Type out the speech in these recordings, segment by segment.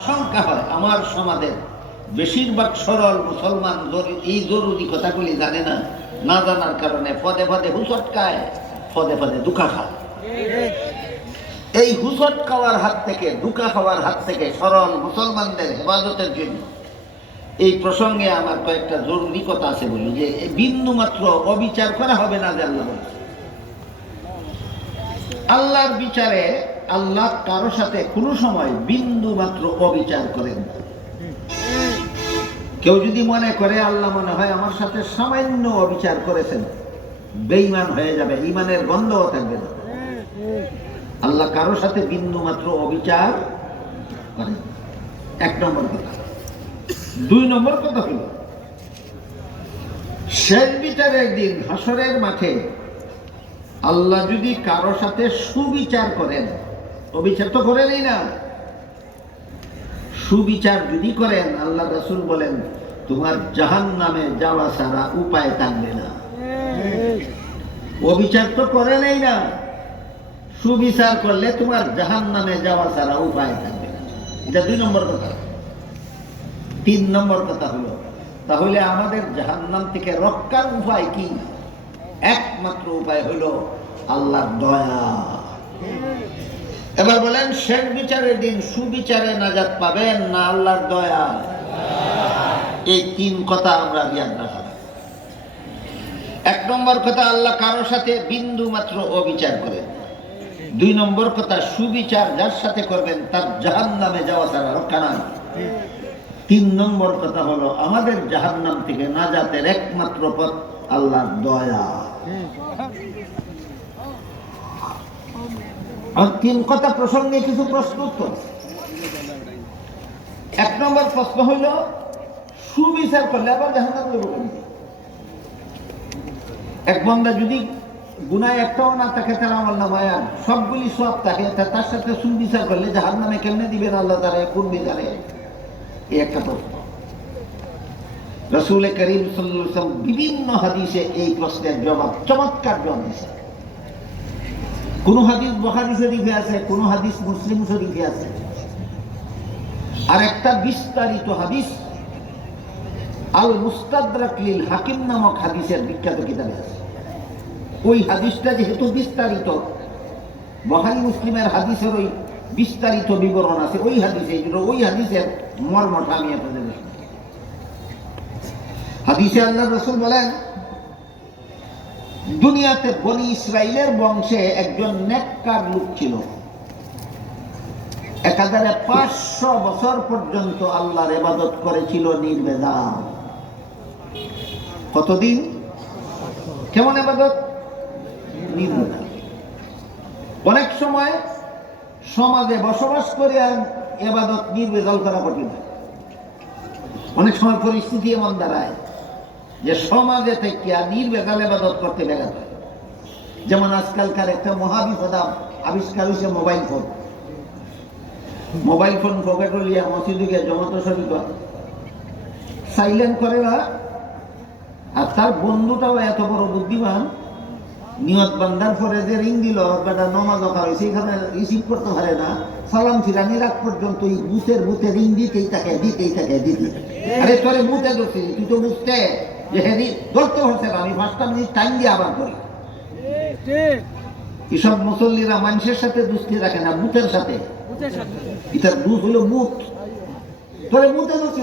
আশঙ্কা হয় আমার সমাজের বেশিরভাগ সরল মুসলমান এই জরুরি কথাগুলি জানে না, না জানার কারণে পদে পদে হুচট খায়, পদে পদে দুঃখা খায়। এই হুচট খাওয়ার হাত থেকে, দুঃখা খাওয়ার হাত থেকে সরল মুসলমানদের হেফাজতের জন্য এই প্রসঙ্গে আমার কয়েকটা জরুরি কথা আছে। বলি যে বিন্দু মাত্র অবিচার করা হবে না। যে আল্লাহ বলছে আল্লাহর বিচারে আল্লাহ কারো সাথে কোনো সময় বিন্দু মাত্র অবিচার করেন না। কেউ যদি মনে করে আল্লাহ মনে হয় আমার সাথে সামান্য অবিচার করেছেন, বেঈমান হয়ে যাবে, ঈমানের গন্ধও থাকবে না। আল্লাহ কারো সাথে বিন্দু মাত্র অবিচার করেন, এক নম্বর কথা। দুই নম্বর কথা হলো শেষ বিচারের দিন হাসরের মাঠে আল্লাহ যদি কারো সাথে সুবিচার করেন, অবিচার তো করেনই না, সুবিচার যদি করেন, আল্লাহ রাসূল বলেন তোমার জাহান্নামে যাওয়া ছাড়া উপায় থাকবে না। অবিচার তো করেনই না, সুবিচার করলে তোমার জাহান্নামে যাওয়া ছাড়া উপায় থাকবে না। এটা দুই নম্বর কথা। তিন নম্বর কথা হলো তাহলে আমাদের জাহান্নাম থেকে রক্ষার উপায় কি? একমাত্র উপায় হলো আল্লাহর দয়া। এবার বলেন শেষ বিচারের দিন সুবিচারে নাজাত পাবেন না আল্লাহর দয়া? এই তিন কথা আমরা জ্ঞান রাখা। এক নম্বর কথা, আল্লাহ কারোর সাথে বিন্দু মাত্র অবিচার করেন। দুই নম্বর কথা, সুবিচার যার সাথে করবেন তার জাহান্নামে যাওয়া ছাড়া রক্ষা নাই। তিন নম্বর কথা হলো আমাদের জাহান্নাম থেকে নাজাতের একমাত্র পথ আল্লাহর দয়া। আর তিন কথা প্রসঙ্গে কিছু প্রশ্ন উত্তর। এক নম্বর প্রশ্ন হইল সুবিচার করলে আবার জাহান্নাম যাবে কেমনে? এক বান্দা যদি গুনায় একটাও না থাকে, তার আমল নামায় সবগুলি সব থাকে, তার সাথে সুবিচার করলে জাহান্নামে কেমনে দিবেন আল্লাহ? তারে কোন বিচারে? এই একটা প্রশ্ন। রাসূল করিম সাল্লাল্লাহু আলাইহি ওয়াসাল্লাম বিভিন্ন হাদিসে এই প্রশ্নের জবাব, চমৎকার জবাব দিয়েছেন। কোন হাদিস বুখারী শরীফে আছে, কোন হাদিস মুসলিম শরীফে আছে, আর একটা বিস্তারিত হাদিস আল মুস্তাদরাক লিল হাকিম নামক হাদিসের বিখ্যাত কিতাবে আছে। ওই হাদিসটা যেহেতু বিস্তারিত, বুখারী মুসলিমের হাদিসের ওই বিস্তারিত বিবরণ আছে ওই হাদিসে, ওই হাদিসের মর্মটা আমি আপনাদের বলি। হাদিসে আল্লাহ রাসূল বলেন দুনিয়াতে বনি ইসরাইলের বংশে একজন নেককার লোক ছিল। 1500 বছর পর্যন্ত আল্লাহর ইবাদত করেছিল নির্ভেজাল। কতদিন? কেমন ইবাদত? নির্ভেজাল। অনেক সময় সমাজে বসবাস করে ইবাদত নির্ভেজাল করা কঠিন। অনেক সময় পরিস্থিতি এমন দাঁড়ায় যে সমাজে থেকে নির্ভেজাল ইবাদত করতে ব্যাঘাত হয়। যেমন আজকালকার একটা মহাবিপদ আবিষ্কার হয়েছে mobile phone. Mobile phone pocket লিয়া মসজিদে গিয়ে জমাত শরীফ সাইলেন্ট করে না। আর তার বন্ধুটাও এত বড় বুদ্ধিমান, নিয়ত বান্দার পরে যে রিং দিল, বেটা নমাজ অকার হয়েছে, এখানে রিসিভ করতে পারে না, সালাম ফিরানি রাখ পর্যন্ত এই বুথে রিং দিতেই থাকে। আরে তোরে বুথে ধরছি, তুই তো বুঝতে যে হ্যাঁ ধরতে হচ্ছে না, আমি 5টা মিনিট টাইম দিয়ে আবার করি। এসব মুসল্লিরা মানুষের সাথে দুস্তি রাখে না, বুথের সাথে। এটার বুথ হলো বুথ। তোরে বুথে ধরছি,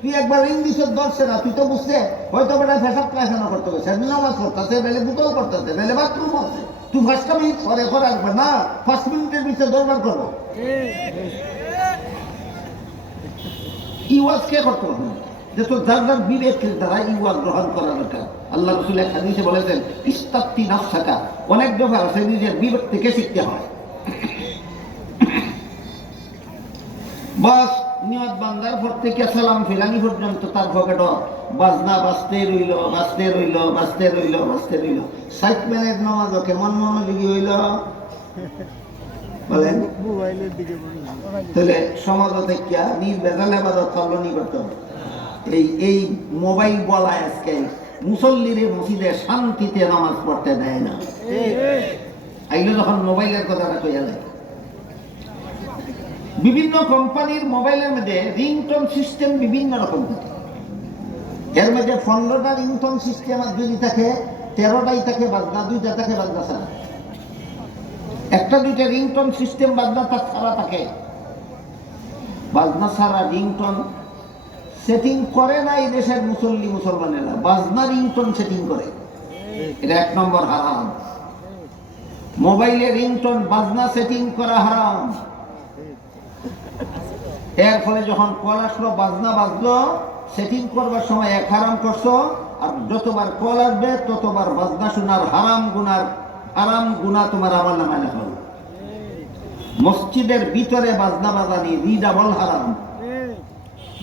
তুই একবার রিং দিস ধরছে না, তুই তো বুঝতে হয়তো বেটা ফেসাব পায়খানা করতে গেছে, নামাজ পড়তেছে, বেলে বুকেও করতেছে, বেলে বাথরুম আছে, তুই 5টা মিনিট পরে করে আসবে না, 5 মিনিটের ভিতরে দরবার করবো। ইওয়াজ কে করতে পারবে? যে তোর যার যার বিবেকের দ্বারা ইওয়াজ গ্রহণ করা দরকার। আল্লাহ রাসূল এক হাদিসে বলেছেন ইস্তাফতি নাফসাকা, অনেক ব্যাপার আছে নিজের বিবেক থেকে শিখতে হয়। বাস নিয়ত বান্দার পর থেকে সালাম ফিরানি পর্যন্ত তার পকেট বাজনা বাজতে রইল। 60 মিনিট নামাজ কেমন মনোযোগী হইল বলেন? তাহলে সমাজ থেকে নির্ভেজাল ইবাদত পালনই করতে হবে। এই মোবাইল বলা আজকে মুসল্লিরে মসজিদে শান্তিতে নামাজ পড়তে দেয় না। আইলে যখন মোবাইলের কথাটা কইয়া যায় বিভিন্ন কোম্পানির মোবাইলের মধ্যে রিংটোন সিস্টেম বিভিন্ন রকম থাকে। এর মধ্যে 15টা রিংটোন সিস্টেম আর যদি থাকে, 13টাই থাকে বাজনা, 2টা থাকে বাজনা ছাড়া। একটা 2টা রিংটোন সিস্টেম বাজনা তার ছাড়া থাকে। বাজনা ছাড়া রিংটোন সেটিং করে না এই দেশের মুসলমানেরা, বাজনা রিংটোন সেটিং করে। এটা 1 নম্বর হারাম। মোবাইলে রিংটোন বাজনা সেটিং করা হারাম। এর ফলে যখন কল আসলো, বাজনা বাজলো, সেটিং করবার সময় 1 হারাম করছো, আর যতবার কল আসবে ততবার বাজনা শোনার হারাম গুনাহ তোমার আমল নামায় লেখা হবে। মসজিদের ভিতরে বাজনা বাজানি রিডাবল হারাম।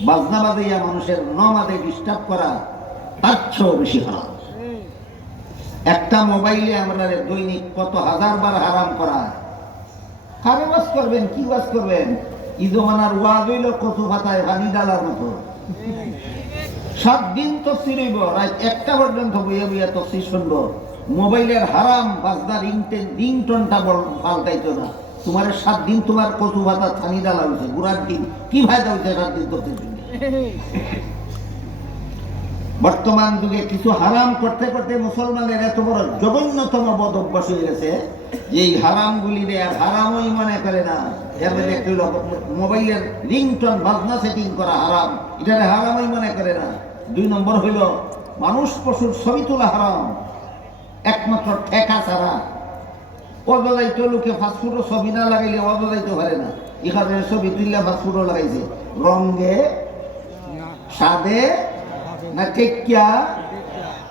বাজনা বাজাইয়া মানুষের নামাজে ডিস্টার্ব করা তার চেয়েও বেশি হারাম। একটা মোবাইলে আমরা দৈনিক কত হাজারবার হারাম করা। কারে ওয়াজ করবেন, কি ওয়াজ করবেন? ঈদমানার ওয়াজ হইল কচু পাতায় পানি ডালার মতো। 7 দিন তফসির হইব, রাত 1টা পর্যন্ত বইয়া বইয়া তফসির শুনবো। মোবাইলের হারাম বাজনা রিংটোনটা পাল্টাইতো না। তোমার 7 দিন তোমার কচু পাতা পানি ডালা হয়েছে, গুড়ার দিন কি ফায়দা হয়েছে 7 দিন তফসির শুনে? বর্তমান যুগে কিছু হারাম করতে করতে মুসলমানের এত বড় জঘন্যতম বদ অভ্যাস হয়ে গেছে যে এই হারামগুলি আর হারামই মনে করে না। এর মধ্যে একটু মোবাইলের রিংটোন বাজনা সেটিং করা হারাম, এটা হারামই মনে করে না। 2 নম্বর হইল মানুষ পশুর ছবি তোলা হারাম, একমাত্র ঠেকা ছাড়া। অজলাইতো লোকে ফাস্টফুডও ছবি না লাগাইলে অজলাইতে পারে না। এখানে ছবি তুললে ফাস্টফুডও লাগাইছে, রঙে স্বাদে না টেকিয়া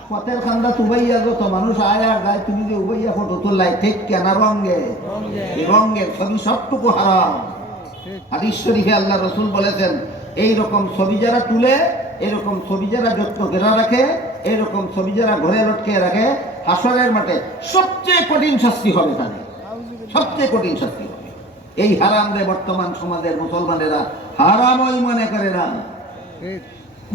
পথের খান্দা তুবাইয়া যত মানুষ আয় আর যায়, তুমি যে উবাইয়া ফটো তোলাই টেকিয়া না রঙে, রঙের ছবি সবটুকু হারাম। হাদিস শরীফে আল্লাহ রসুল বলেছেন, এইরকম ছবি যারা তুলে, এরকম ছবি যারা যত্ন করে রাখে, এরকম ছবি যারা ঘরে লটকে রাখে, হাসরের মাঠে সবচেয়ে কঠিন শাস্তি হবে তাদের, সবচেয়ে কঠিন শাস্তি হবে। এই হারাম রে বর্তমান সমাজের মুসলমানেরা হারামই মনে করে না।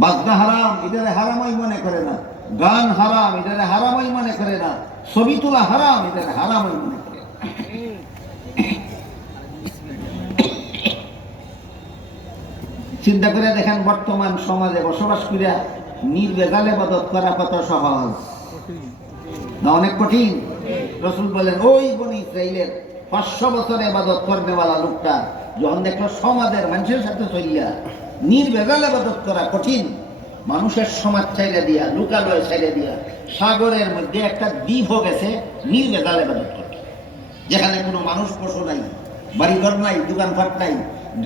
বাজনা হারাম, এটারে হারামই মনে করে না। গান হারাম, এটারে হারামই মনে করে না। ছবি তোলা হারাম, এটারে হারামই মনে করে। চিন্তা করে দেখেন, বর্তমান সমাজে বসবাস করিয়া নির্বেজাল ইবাদত করা কত সহজ না অনেক কঠিন? রাসূল বলেন, ওই বনি ইসরাইলের 500 বছর ইবাদত করনেওয়ালা লোকটা যখন দেখলো সমাজের মানুষের সাথে চলিয়া নির্বেজাল ইবাদত করা কঠিন, মানুষের সমাজ ছাইড়া দিয়া, লোকালয় ছাইড়া দিয়া সাগরের মধ্যে একটা দ্বীপ গেছে নির্বেজাল ইবাদত করতে, যেখানে কোনো মানুষ পশু নাই, বাড়িঘর নাই, দোকানপাট নাই,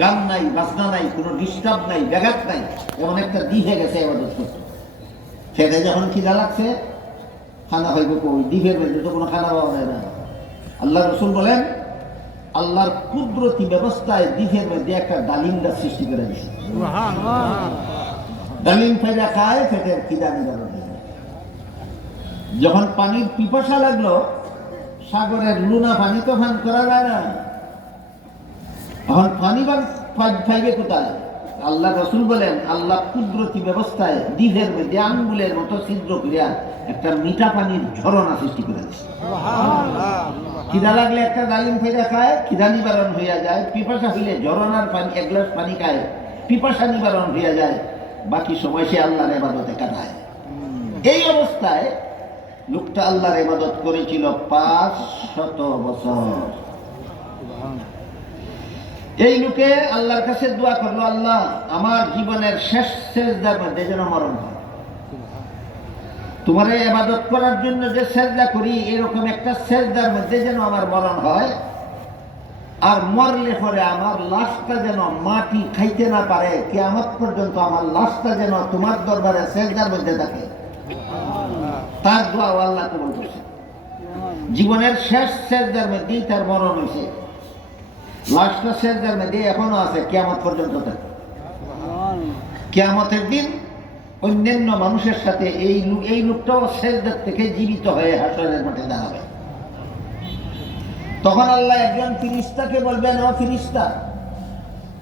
গান নাই, বাজনা নাই, কোনো ডিস্টার্ব নাই, ব্যাঘাত নাই, এমন একটা দ্বীপে গেছে ইবাদত করতে। খেতে যখন খিদা লাগছে, খানা হইব কই? দ্বীপের মধ্যে তো কোনো খানা পাওয়া যায় না। আল্লাহ রসুল বলেন, আল্লাহর কুদরতি ব্যবস্থায় দ্বীপের মধ্যে একটা ডালিম গাছ সৃষ্টি করে দিয়েছে। ডালিম ফাইদা খায়, পেটের খিদা নিবারণ। যখন পানির পিপাসা লাগলো, সাগরের লুনা পানি তো পান করা যায় না, এখন পানি পাইবে কোথায়? আল্লাহ রসুল বলেন, আল্লাহ কুদরতি ব্যবস্থায় দ্বীপের মধ্যে আঙ্গুলের মতো ছিদ্র করিয়া একটা মিঠা পানির ঝরনা সৃষ্টি করে দিচ্ছে। খিদা লাগলে একটা ডালিম ফাইদা খায়, খিদা নিবারণ হইয়া যায়। পিপাসা হইলে ঝরনার পানি, 1 গ্লাস পানি খায়, পিপাসা নিবারণ হইয়া যায়। বাকি সময় সে আল্লাহর ইবাদতে কাটায়। এই অবস্থায় লোকটা আল্লাহর ইবাদত করেছিল 500 বছর। এই লোকে আল্লাহর কাছে দোয়া করলো, আল্লাহ আমার জীবনের শেষ সেজদার মধ্যে যেন মরণ হয়। তোমার ইবাদত করার জন্য যে সেজদা করি, এরকম একটা সেজদার মধ্যে যেন আমার মরণ হয়। আর মরলে পরে আমার লাশটা যেন মাটি খাইতে না পারে, কিয়ামত পর্যন্ত আমার লাশটা যেন তোমার দরবারে সেজদার মধ্যে থাকে। তার দোয়া আল্লাহ কবুল করেছে। জীবনের শেষ সেজদার মধ্যেই তার মরণ হয়েছে। লাশটা সেজদার মধ্যে এখনো আছে, কিয়ামত পর্যন্ত থাকে। কিয়ামতের দিন অন্যান্য মানুষের সাথে এই লোকটাও সেজদার থেকে জীবিত হয়ে হাসরের মাঠে দাঁড়াবে। তখন আল্লাহ একজন ফিরিস্তাকে বলবেন, ও ফিরিস্তা,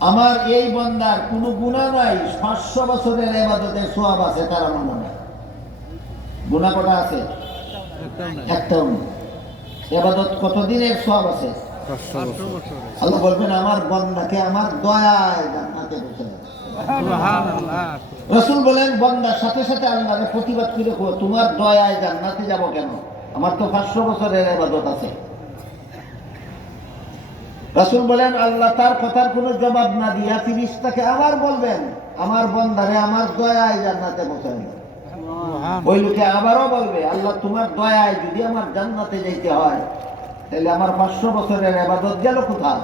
আমার এই বান্দার কোনো গুনাহ নাই, 500 বছরের ইবাদতের সওয়াব আছে, তার আমার মনে গুনাহ কটা আছে? একটাও নেই। ইবাদত কতদিনের সওয়াব আছে? আল্লাহ বলবেন আমার বান্দাকে আমার দয়ায় জান্নাতে পৌঁছায়। রাসূল বলেন বান্দার সাথে সাথে আল্লাহরে প্রতিবাদ করে কো তোমার দয়ায় জান্নাতে যাব কেন, আমার তো 500 বছরের ইবাদত আছে। রাসূল বলেন আল্লাহ তার কথার কোনো জবাব না দিয়া ফেরেশতাকে আবার বলবেন আমার বান্দারে আমার দয়ায় জান্নাতে পৌঁছায়। ওই লোকে আবারও বলবে আল্লাহ তোমার দয়ায় যদি আমার জান্নাতে যাইতে হয় তাহলে আমার 500 বছরের ইবাদত গেল কোথায়?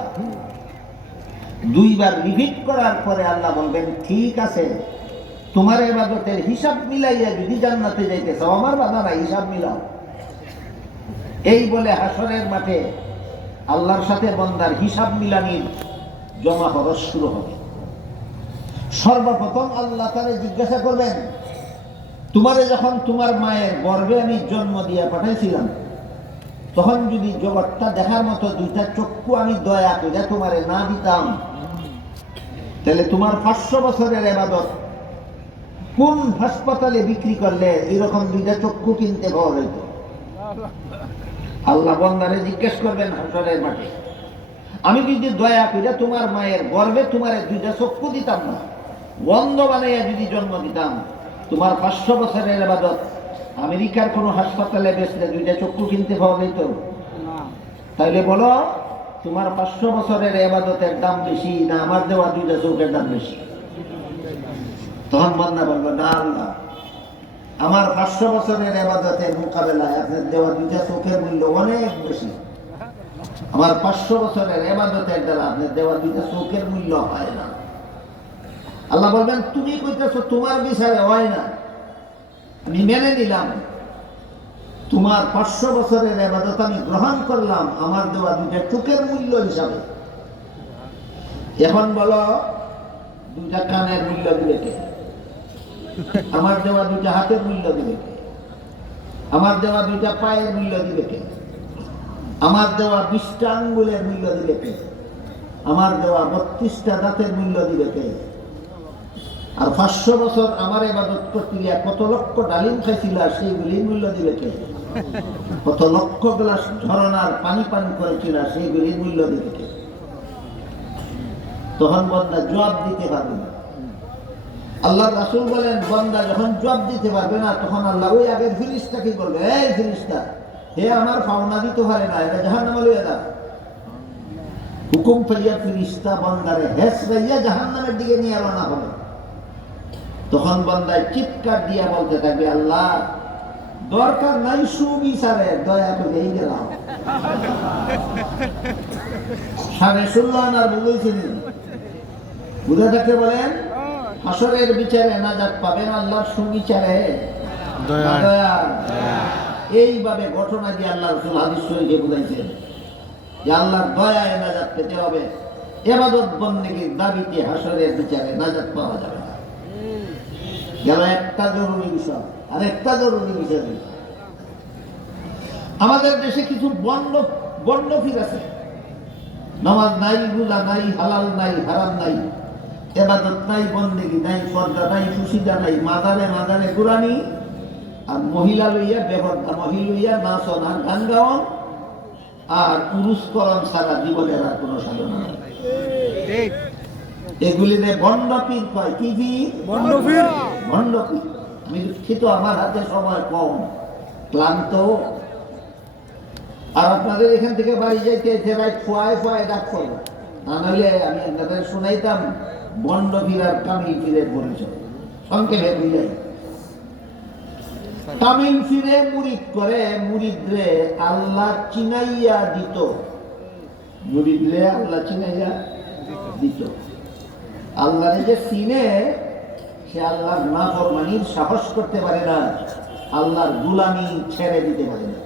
দুইবার রিপিট করার পরে আল্লাহ বলবেন ঠিক আছে তোমার ইবাদতের হিসাব মিলাইয়া যদি জান্নাতে যাইতে চাও আমার বান্দারা হিসাব মিলাও। এই বলে হাসরের মাঠে আল্লাহর সাথে বান্দার হিসাব মিলানির জমা খরচ শুরু হবে। সর্বপ্রথম আল্লাহ তাআলা জিজ্ঞাসা করবেন তোমারে যখন তোমার মায়ের গর্ভে আমি জন্ম দিয়ে পাঠাইছিলাম তখন যদি জগৎটা দেখার মতো দুইটা চক্ষু আমি দয়া করে তোমারে না দিতাম তাহলে তোমার 500 বছরের ইবাদত কোন হাসপাতালে বিক্রি করলে এরকম দুইটা চক্ষু কিনতে পাওয়া যেত? আল্লাহ বান্দারে জিজ্ঞেস করবেন হাসরের মাঠে আমি যদি দয়া করে তোমার মায়ের গর্ভে তোমারে দুইটা চক্ষু দিতাম না, বন্ধ বানাইয়া যদি জন্ম দিতাম তোমার 500 বছরের ইবাদত আমেরিকার কোন হাসপাতালে বেচলে দুইটা চক্ষু কিনতে পাওয়া যেত? তাইলে বলো তোমার 500 বছরের ইবাদতের দাম বেশি না আমার দেওয়া দুইটা চোখের দাম বেশি? তখন বান্দা বলবে না আল্লাহ আমার 500 বছরের ইবাদতের মোকাবেলায় আপনার দেওয়া দুইটা চোখের মূল্য অনেক বেশি। আমার 500 বছরের ইবাদতের দ্বারা আপনার দেওয়া দুইটা চোখের মূল্য হয় না। আল্লাহ বলবেন তুমি কইতেছো তোমার বিচারে হয় না, আমি মেনে নিলাম তোমার 500 বছরের ইবাদত আমি গ্রহণ করলাম আমার দেওয়া দুইটা চোখের মূল্য হিসাবে। এখন বলো দুইটা কানের মূল্য দিবে কে? আমার দেওয়া দুইটা হাতের মূল্য দিবে কে? আমার দেওয়া দুইটা পায়ের মূল্য দিবে কে? আমার দেওয়া 20টা আঙ্গুলের মূল্য দিবে কে? আমার দেওয়া 32টা দাঁতের মূল্য দিবে কে? আর 500 বছর আমার ইবাদত করতে গিয়া কত লক্ষ ডালিম খাইছিল সেইগুলির মূল্য দিবে কে? কত লক্ষ গ্লাস ঝরনার পানি পান করেছিল সেইগুলির মূল্য দিবে কে? তখন বান্দা জবাব দিতে পারবে না। আল্লাহ রাসূল বলেন বান্দা যখন জবাব দিতে পারবে না তখন আল্লাহ ওই আগের ফেরেশতাকে বলবে এই ফেরেশতা হে আমার পাওনা দিতে পারে না, এটা জাহান্নামে লইয়া দাও। হুকুম পাইয়া ফেরেশতা বান্দারে হেসরাইয়া জাহান্নামের দিকে নিয়ে রওনা হবে। তখন বান্দায় চিৎকার দিয়া বলতে থাকবে আল্লাহ দরকার নাই সুবিচারে দয়া করে এই গেলাম। 16.5 আনা বলেছেন বুঝে থাকতে বলেন হাসরের বিচারে নাজাত পাবেন আল্লাহর সুবিচারে দয়া। এইভাবে ঘটনা দিয়ে আল্লাহ রাসূল হাদিস শরীফে বুঝাইছেন যে আল্লাহর দয়ায় নাজাত পেতে হবে, ইবাদত বন্দেগীর দাবিতে হাসরের বিচারে নাজাত পাওয়া যাবে না। গেল একটা জরুরি বিষয়, আর একটা জরুরি বিষয় আমাদের দেশে কিছু বন্ড ফির আছে, নামাজ নাই, রোজা নাই, হালাল নাই, হারাম নাই, ইবাদত নাই, বন্দেগী নাই, পর্দা নাই, সুসিদা নাই, মাদারে মাদারে কুরানি, আর মহিলা লইয়া বেপর্দা মহিলা লইয়া নাচন আর গান গাওন, আর পুরুষ করণ ছাড়া জীবনের আর কোনো সাধনা নাই। এগুলিতে বন্ড পীর কয়। কি পীর? বন্ড পীর। বন্ড পীর। আমি দুঃখিত আমার হাতে সময় কম, ক্লান্ত। আর আপনাদের এখান থেকে বাড়ি যাইতে রাত ফুয়ায় ফুয়ায় ডাক করবো, না নইলে আমি আপনাদের শুনাইতাম বন্ড পীর আর কামিল পীরের পরিচয়। সংক্ষেপে বুঝাই, কামিল পীরে মুরিদ করে, মুরিদরে আল্লাহ চিনাইয়া দিত, মুরিদরে আল্লাহ চিনাইয়া দিত। আল্লাহরে যে চিনে সে আল্লাহর নাফরমানির সাহস করতে পারে না, আল্লাহর গোলামি ছেড়ে দিতে পারে না।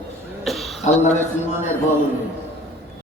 আল্লাহরে চিননের ফল